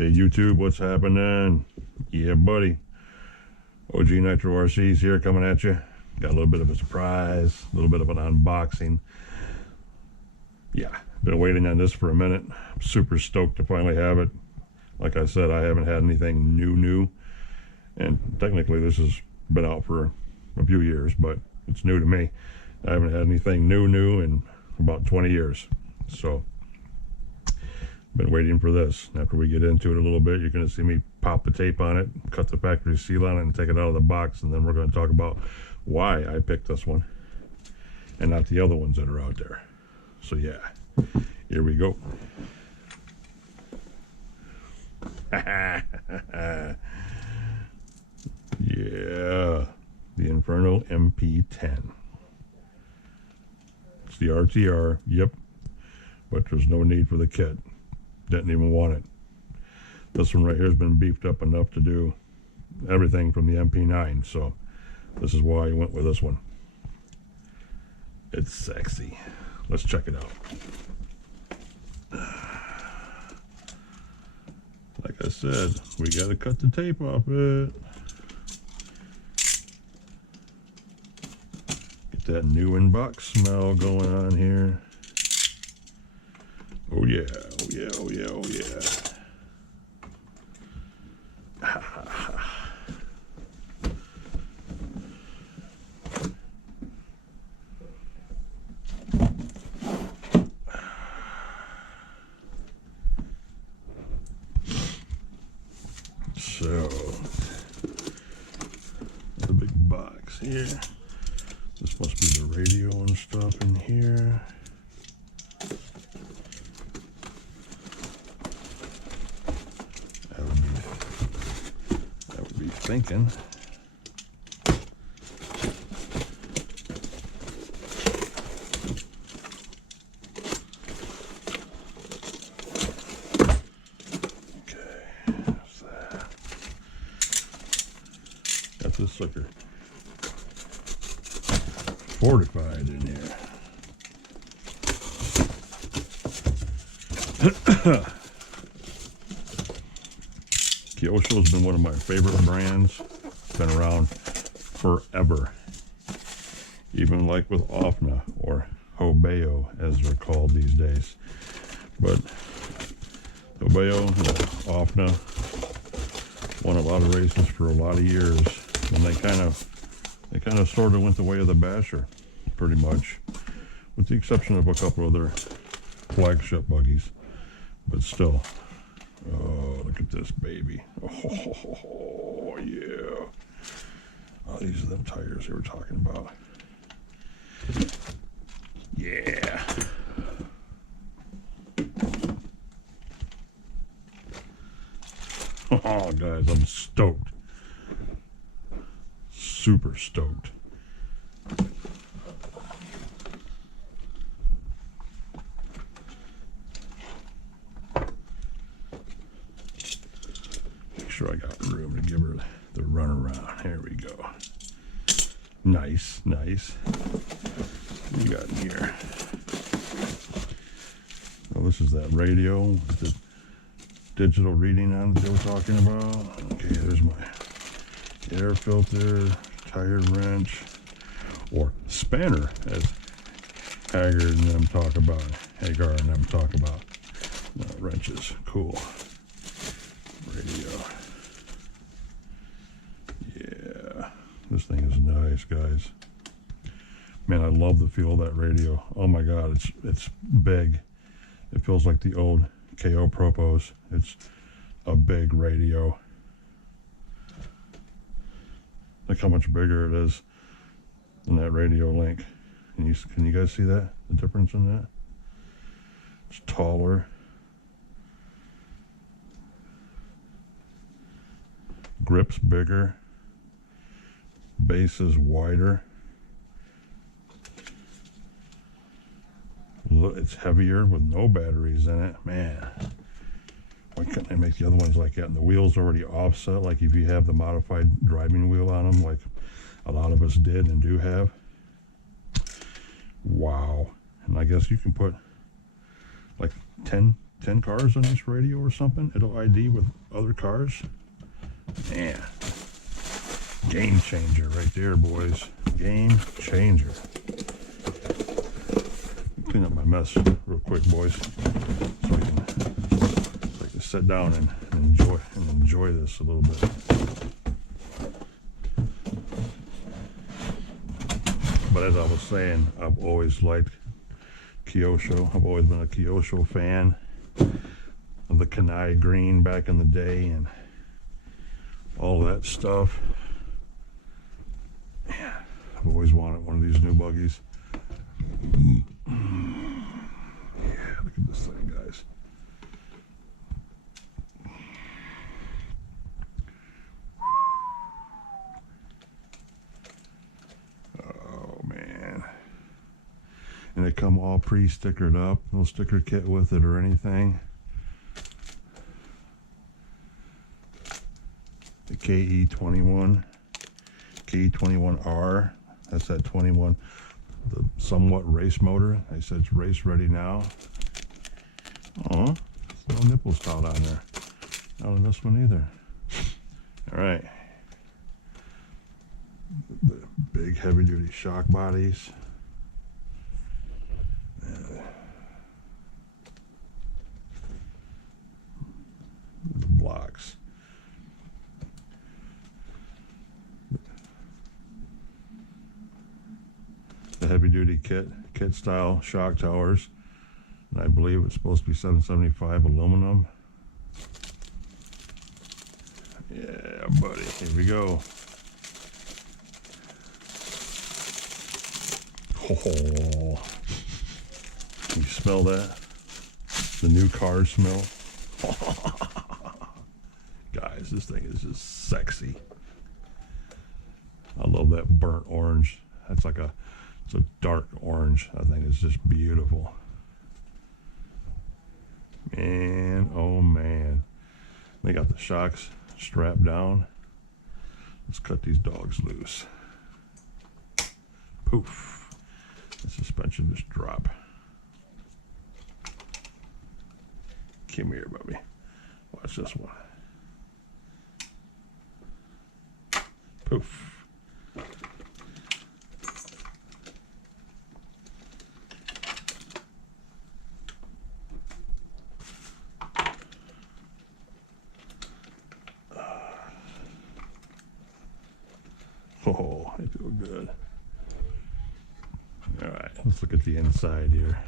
Hey YouTube, what's happening? Yeah, buddy. OG Nitro RC's here coming at you. Got a little bit of a surprise, a little bit of an unboxing. Yeah, been waiting on this for a minute. I'm super stoked to finally have it. Like I said, I haven't had anything new. And technically this has been out for a few years, but it's new to me. I haven't had anything new in about 20 years. So been waiting for this. After we get into it a little bit, you're going to see me pop the tape on it, cut the factory seal on it, and take it out of the box. And then we're going to talk about why I picked this one and not the other ones that are out there. So yeah, here we go. Yeah, the Inferno MP10. It's the RTR, yep, but there's no need for the kit. Didn't even want it. This one right here has been beefed up enough to do everything from the MP9, so this is why I went with this one. It's sexy. Let's check it out. Like I said, we gotta cut the tape off it. Get that new in-box smell going on here. Oh yeah, oh yeah, oh yeah, oh yeah. So, the big box here. This must be the radio and stuff in here. That would be thinking. This sucker fortified in here. Kyosho's been one of my favorite brands. Been around forever. Even like with Ohhhhh or Ohhhhh as they're called these days. But Ohhhhh and Ohhhhh won a lot of races for a lot of years. And they kind of sort of went the way of the Basher, pretty much, with the exception of a couple other flagship buggies. But still, oh, look at this baby! Oh yeah! Oh, these are them tires they were talking about. Yeah. Oh, guys, I'm stoked. Super stoked. Make sure I got room to give her the run around. Here we go. Nice, nice. What you got in here? Oh, this is that radio with the digital reading on that they were talking about. Okay, there's my air filter, tire wrench, or spanner, as Hagar and them talk about. Wrenches, cool. Radio. Yeah, this thing is nice, guys. Man, I love the feel of that radio. Oh my God, it's big. It feels like the old KO Propos. It's a big radio. Look how much bigger it is than that radio link. Can you guys see that? The difference in that? It's taller. Grip's bigger. Base is wider. Look, it's heavier with no batteries in it. Man, why couldn't they make the other ones like that? And the wheel's already offset, like if you have the modified driving wheel on them, like a lot of us did and do have. Wow. And I guess you can put like 10 10 cars on this radio or something. It'll ID with other cars. Man, game changer right there, boys. Game changer. Clean up my mess real quick, boys, so I can sit down and enjoy this a little bit. But as I was saying, I've always liked Kyosho. I've always been a Kyosho fan of the Kanai green back in the day and all that stuff. Man, I've always wanted one of these new buggies. Yeah, look at this thing, guys. Oh, man. And they come all pre-stickered up. No sticker kit with it or anything. The KE21. KE21R. That's that 21. The somewhat race motor. They said it's race ready now. Oh, no nipple stout on there. Not on this one either. All right. The big heavy duty shock bodies. The blocks. The heavy duty kit style shock towers, and I believe it's supposed to be 775 aluminum. Yeah, buddy, here we go. Oh, you smell that? The new car smell. Guys, this thing is just sexy. I love that burnt orange. That's like it's a dark orange. I think it's just beautiful. Man, oh man. They got the shocks strapped down. Let's cut these dogs loose. Poof. The suspension just drop. Come here, baby. Watch this one. Poof. Oh, I feel good. All right, let's look at the inside here.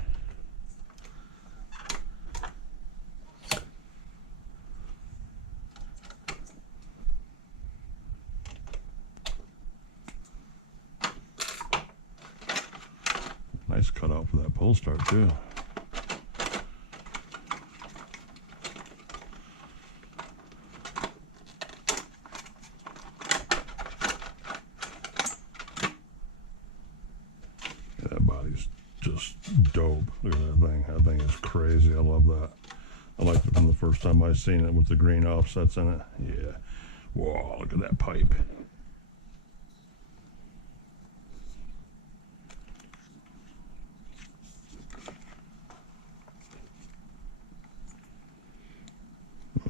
Nice cutout for that pull start too. That body's just dope. Look at that thing. That thing is crazy. I love that. I liked it from the first time I seen it with the green offsets in it. Yeah. Whoa, look at that pipe.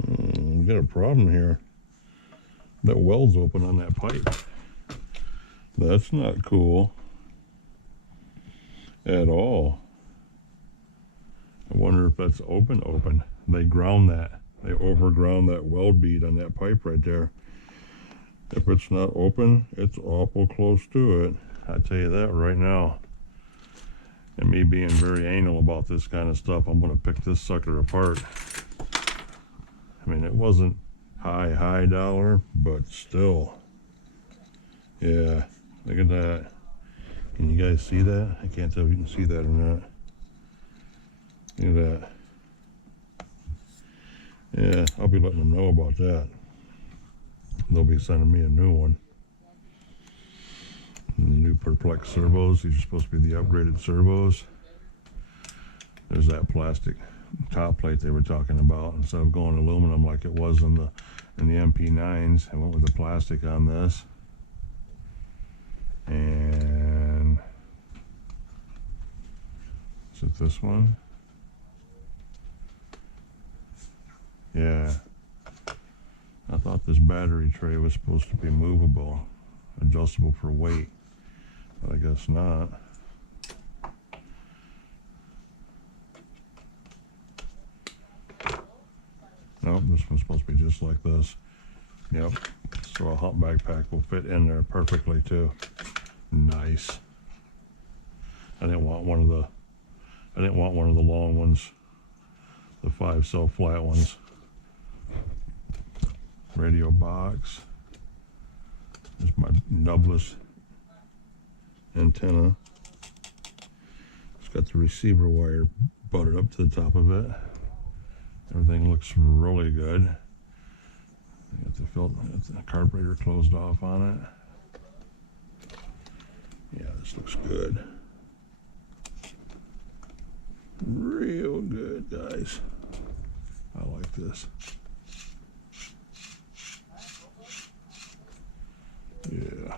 We got a problem here. That well's open on that pipe. That's not cool at all. I wonder if that's open. They ground that. They overground that weld bead on that pipe right there. If it's not open, it's awful close to it. I tell you that right now. And me being very anal about this kind of stuff, I'm going to pick this sucker apart. I mean, it wasn't high dollar, but still. Yeah, look at that. Can you guys see that? I can't tell if you can see that or not. Look at that. Yeah, I'll be letting them know about that. They'll be sending me a new one. And the new Perplex servos. These are supposed to be the upgraded servos. There's that plastic top plate they were talking about. Instead of going aluminum like it was in the MP9s, I went with the plastic on this. And is it this one? Yeah. I thought this battery tray was supposed to be movable, adjustable for weight, but I guess not. Nope, this one's supposed to be just like this. Yep. So a hump backpack will fit in there perfectly too. Nice. I didn't want one of the long ones, the 5-cell flat ones. Radio box. There's my nubless antenna. It's got the receiver wire buttered up to the top of it. Everything looks really good. Got the carburetor closed off on it. Yeah, this looks good. Real good, guys. I like this. Yeah.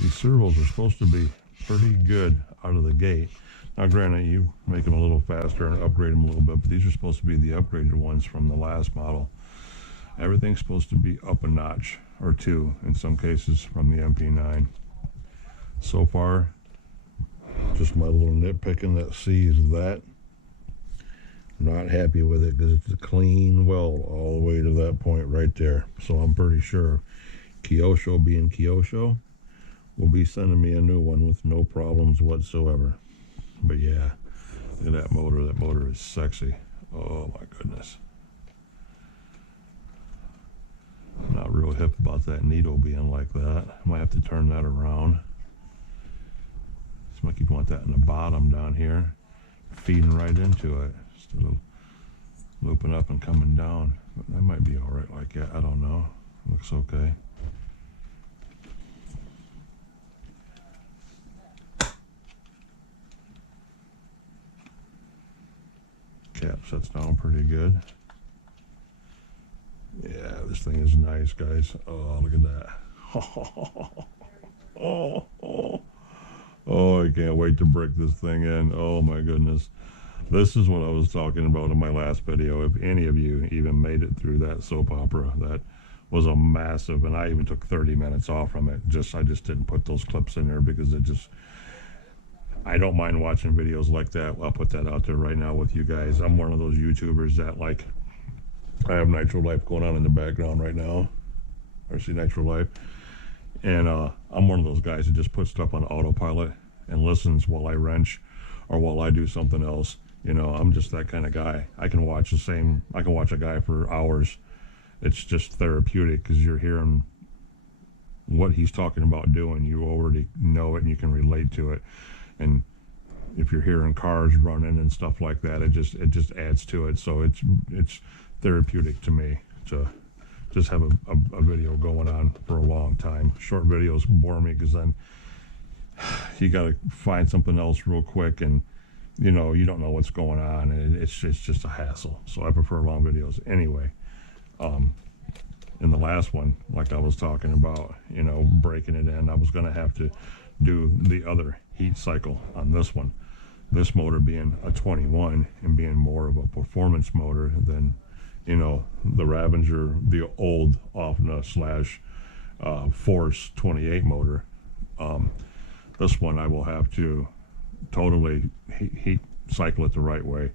These servos are supposed to be pretty good out of the gate. Now, granted, you make them a little faster and upgrade them a little bit, but these are supposed to be the upgraded ones from the last model. Everything's supposed to be up a notch or two in some cases from the MP9. So far, just my little nitpicking that sees that. Not happy with it because it's a clean weld all the way to that point right there. So I'm pretty sure Kyosho, being Kyosho, will be sending me a new one with no problems whatsoever. But yeah, look at that motor. That motor is sexy. Oh my goodness. I'm not real hip about that needle being like that. I might have to turn that around. It's like you'd want that in the bottom down here, feeding right into it instead of looping up and coming down. But that might be all right like that. I don't know. Looks okay. Cap sets down pretty good. Yeah, this thing is nice, guys. Oh, look at that. Oh, I can't wait to break this thing in. Oh my goodness. This is what I was talking about in my last video. If any of you even made it through that soap opera, that was a massive, and I even took 30 minutes off from it. I just didn't put those clips in there because I don't mind watching videos like that. I'll put that out there right now with you guys. I'm one of those YouTubers that, like, I have Nitro Life going on in the background right now. RC Nitro Life. And I'm one of those guys that just puts stuff on autopilot and listens while I wrench or while I do something else. You know, I'm just that kind of guy. I can watch a guy for hours. It's just therapeutic because you're hearing what he's talking about doing. You already know it and you can relate to it. And if you're hearing cars running and stuff like that, it just adds to it. So it's therapeutic to me to just have a video going on for a long time. Short videos bore me because then you got to find something else real quick, and you know, you don't know what's going on, and it's just a hassle. So I prefer long videos anyway. In the last one, like I was talking about, you know, breaking it in, I was going to have to do the other heat cycle on this one. This motor being a 21 and being more of a performance motor than, you know, the Ravager, the old Ohhhhh / Force 28 motor. This one I will have to totally heat cycle it the right way.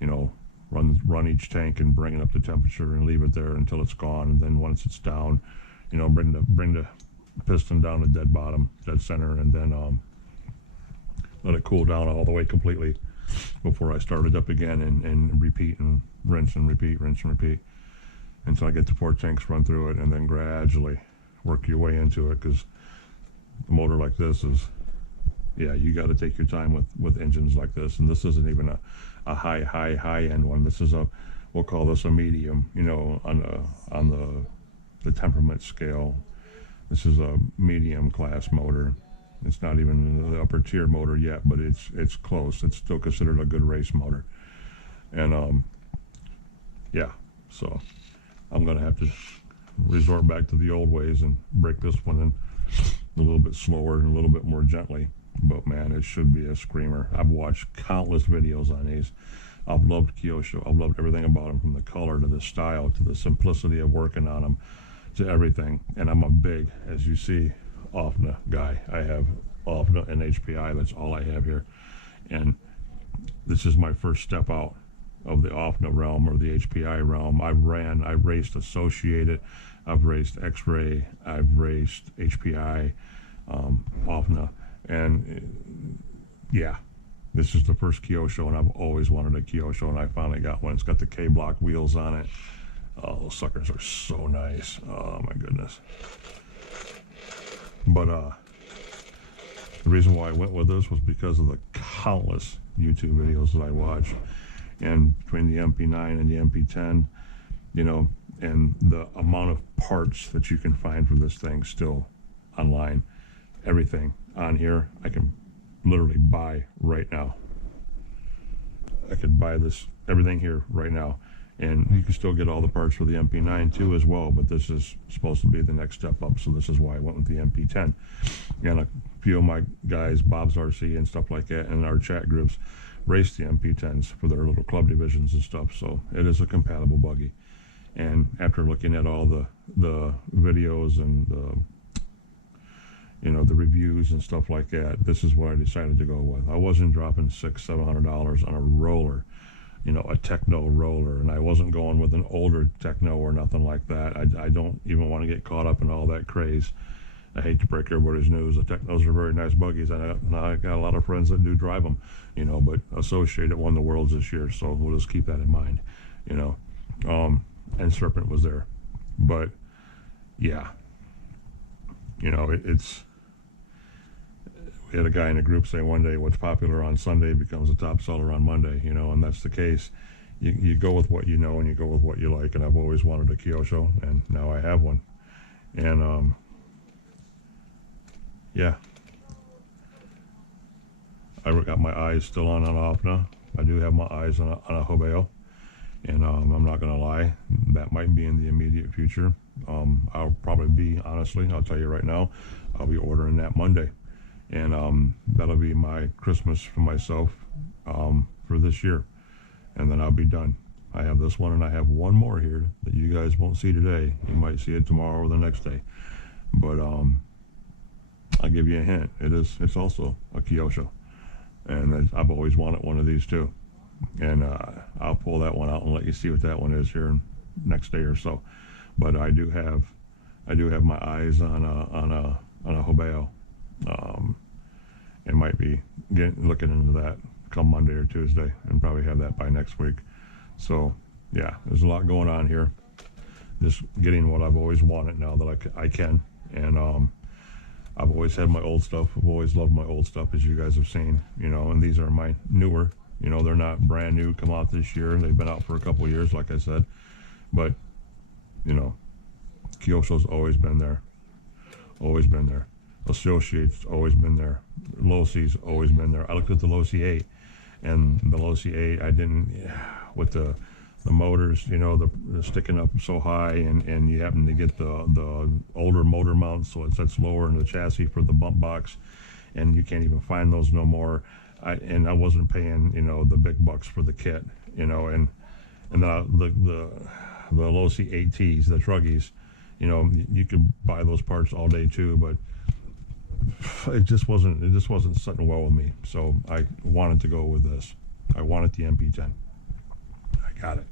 You know, run each tank and bring it up to temperature and leave it there until it's gone. And then once it's down, you know, bring the piston down to dead bottom, dead center, and then let it cool down all the way completely before I start it up again and repeat and rinse and repeat until I get the 4 tanks run through it, and then gradually work your way into it, because a motor like this is, yeah, you got to take your time with engines like this. And this isn't even a high end one. This is we'll call this a medium, you know, on the temperament scale. This is a medium class motor. It's not even the upper tier motor yet, but it's close. It's still considered a good race motor. And yeah, so I'm gonna have to resort back to the old ways and break this one in a little bit slower and a little bit more gently. But man, it should be a screamer. I've watched countless videos on these. I've loved Kyosho. I've loved everything about them, from the color to the style to the simplicity of working on them to everything. And I'm a big, as you see, Ohhhhh guy. I have Ohhhhh and HPI. That's all I have here. And this is my first step out of the Ohhhhh realm or the HPI realm. I've raced Associated, I've raced X-Ray, I've raced HPI, Ohhhhh, and yeah, this is the first Kyosho, and I've always wanted a Kyosho, and I finally got one. It's got the K-block wheels on it. Oh, those suckers are so nice. Oh my goodness. But the reason why I went with this was because of the countless YouTube videos that I watched, and between the MP9 and the MP10, you know, and the amount of parts that you can find for this thing still online, everything on here I can literally buy right now. I could buy this, everything here right now, and you can still get all the parts for the MP9 too as well, but this is supposed to be the next step up, so this is why I went with the MP10. And a few of my guys, Bob's RC and stuff like that, in our chat groups race the MP10s for their little club divisions and stuff, so it is a compatible buggy. And after looking at all the videos and the, you know, the reviews and stuff like that, this is what I decided to go with. I wasn't dropping $600-700 on a roller, you know, a techno roller, and I wasn't going with an older techno or nothing like that. I don't even want to get caught up in all that craze. I hate to break everybody's news. The technos are very nice buggies, and I got a lot of friends that do drive them, you know, but Associated won the Worlds this year, so we'll just keep that in mind, you know. And Serpent was there, but yeah, you know, it's, we had a guy in the group say one day, what's popular on Sunday becomes a top seller on Monday, you know, and that's the case. You go with what you know, and you go with what you like, and I've always wanted a Kyosho, and now I have one. And yeah, I got my eyes still on Ohhhhh. I do have my eyes on a Ohhhhh, and I'm not gonna lie, that might be in the immediate future. I'll probably be, honestly, I'll tell you right now, I'll be ordering that Monday, and that'll be my Christmas for myself for this year, and then I'll be done. I have this one, and I have one more here that you guys won't see today. You might see it tomorrow or the next day, but I'll give you a hint. It's also a Kyosho, and I've always wanted one of these too, and I'll pull that one out and let you see what that one is here next day or so. But I do have my eyes on a Ohhhhh, and might be looking into that come Monday or Tuesday, and probably have that by next week. So yeah, there's a lot going on here. Just getting what I've always wanted now that I can, and I've always had my old stuff. I've always loved my old stuff, as you guys have seen, you know, and these are my newer, you know, they're not brand new, come out this year. They've been out for a couple of years, like I said, but you know, Kyosho's always been there, always been there. Associate's always been there. Losi's always been there. I looked at the Losi 8, and the Losi 8, I didn't, with the motors, you know, the sticking up so high, and you happen to get the older motor mounts, so it sets lower in the chassis for the bump box, and you can't even find those no more. I wasn't paying, you know, the big bucks for the kit, you know, and the Losi 8Ts, the truggies, you know, you could buy those parts all day too, but it just wasn't sitting well with me. So I wanted to go with this. I wanted the MP10. I got it.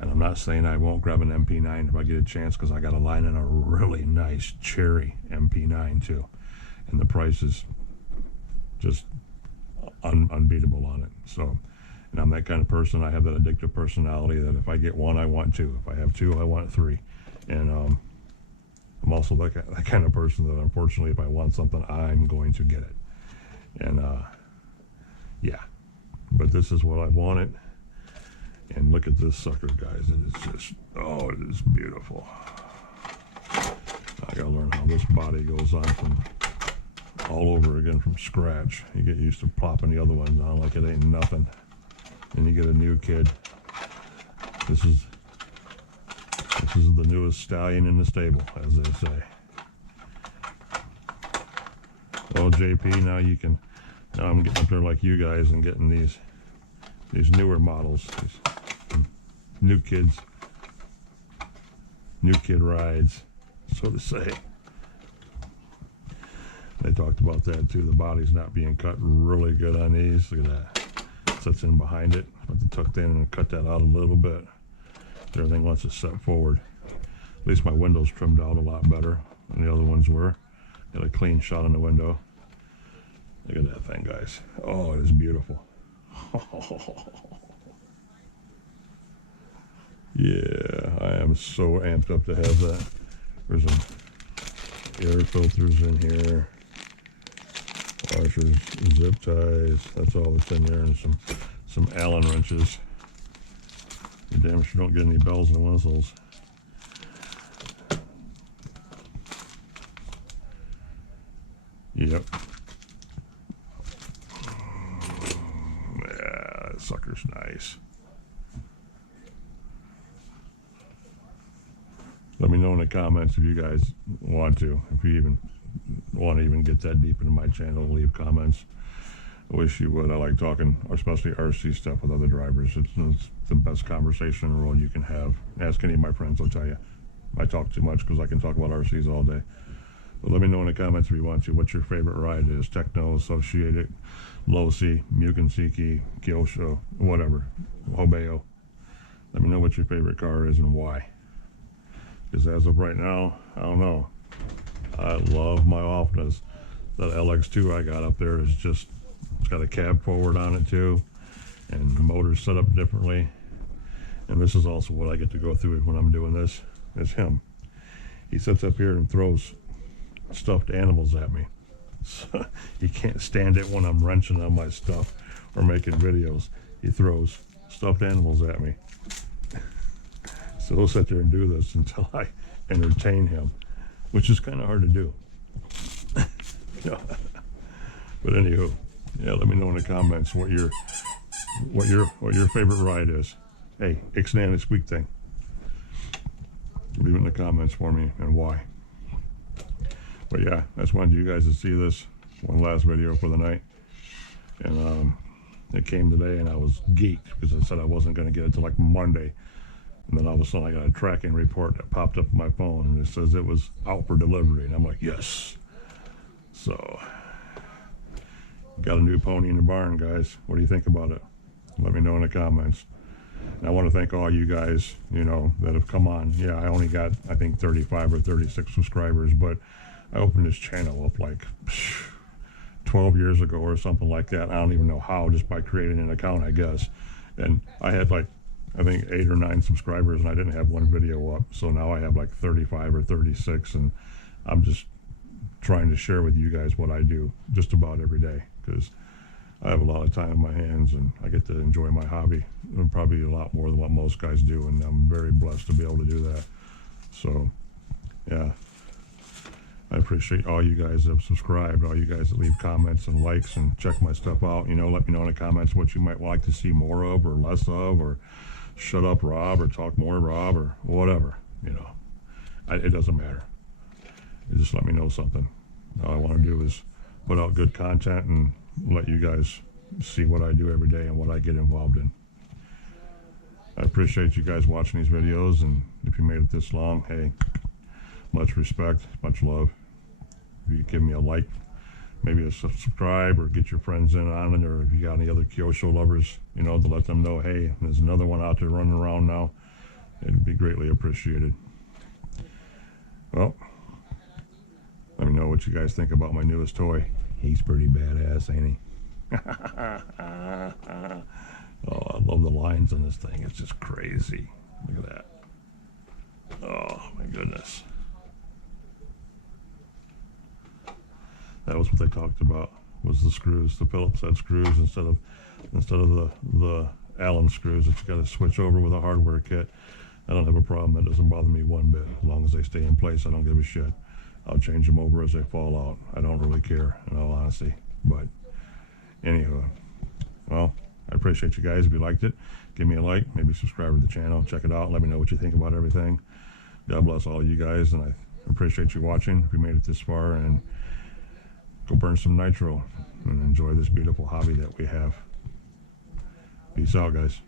And I'm not saying I won't grab an MP9 if I get a chance, because I got a line in a really nice cherry MP9 too, and the price is just unbeatable on it. So, and I'm that kind of person. I have that addictive personality that if I get one, I want two. If I have two, I want three. And I'm also that kind of person that, unfortunately, if I want something, I'm going to get it. And yeah, but this is what I wanted. And look at this sucker, guys. It is just, oh, it is beautiful. I gotta learn how this body goes on from all over again from scratch. You get used to plopping the other ones on like it ain't nothing. Then you get a new kid. This is the newest stallion in the stable, as they say. Well, JP, now I'm getting up there like you guys and getting these these newer models, these new kid rides, so to say. They talked about that too, the body's not being cut really good on these. Look at that. Sits in behind it. I have to tuck that in and cut that out a little bit. Everything wants to set forward. At least my window's trimmed out a lot better than the other ones were. Got a clean shot on the window. Look at that thing, guys. Oh, it is beautiful. Yeah, I am so amped up to have that. There's some air filters in here. Washers, zip ties, that's all that's in there, and some Allen wrenches. You damn sure don't get any bells and whistles. Yep. Yeah, that sucker's nice. Let me know in the comments if you guys want to, if you even want to even get that deep into my channel, leave comments. I wish you would. I like talking, especially RC stuff, with other drivers. It's the best conversation in the world you can have. Ask any of my friends, they'll tell you. I talk too much because I can talk about RCs all day. But let me know in the comments if you want to what your favorite ride is. Techno, Associated, Losi, Mugen-Seiki, Kyosho, whatever. Hobeo. Let me know what your favorite car is and why. Because as of right now, I don't know. I love my Ohhhhh. That LX2 I got up there is just, it's got a cab forward on it too, and the motor's set up differently. And this is also what I get to go through when I'm doing this, is him. He sits up here and throws stuffed animals at me. So he can't stand it when I'm wrenching on my stuff or making videos. He throws stuffed animals at me. So he'll sit there and do this until I entertain him, which is kind of hard to do. But anywho, yeah, let me know in the comments what your favorite ride is. Hey, Ixnay and the squeak thing. Leave it in the comments for me and why. But yeah, I just wanted you guys to see this one last video for the night. And it came today and I was geeked because I said I wasn't going to get it till like Monday. And then all of a sudden I got a tracking report that popped up on my phone and it says it was out for delivery. And I'm like, yes. So, got a new pony in the barn, guys. What do you think about it? Let me know in the comments. And I want to thank all you guys, you know, that have come on. Yeah, I only got, I think, 35 or 36 subscribers, but I opened this channel up like 12 years ago or something like that. I don't even know how, just by creating an account, I guess. And I had like, I think 8 or 9 subscribers and I didn't have one video up. So now I have like 35 or 36 and I'm just trying to share with you guys what I do just about every day because I have a lot of time in my hands and I get to enjoy my hobby and probably a lot more than what most guys do, and I'm very blessed to be able to do that. So yeah, I appreciate all you guys that have subscribed, all you guys that leave comments and likes and check my stuff out. You know, let me know in the comments what you might like to see more of or less of, or shut up Rob, or talk more Rob, or whatever. You know, it doesn't matter. You just let me know something. All I want to do is put out good content and let you guys see what I do every day and what I get involved in. I appreciate you guys watching these videos, and if you made it this long, hey, much respect, much love. If you give me a like, maybe a subscribe, or get your friends in on it, or if you got any other Kyosho lovers, you know, to let them know, hey, there's another one out there running around now, it'd be greatly appreciated. Well, let me know what you guys think about my newest toy. He's pretty badass, ain't he? Oh, I love the lines on this thing. It's just crazy. Look at that. Oh, my goodness. That was what they talked about, was the screws, the Phillips head screws instead of the Allen screws that you got to switch over with a hardware kit. I don't have a problem. That doesn't bother me one bit. As long as they stay in place, I don't give a shit. I'll change them over as they fall out. I don't really care, in all honesty. But anyway, well, I appreciate you guys. If you liked it, give me a like, maybe subscribe to the channel, check it out, let me know what you think about everything. God bless all you guys, and I appreciate you watching. If you made it this far, and go burn some nitro and enjoy this beautiful hobby that we have. Peace out, guys.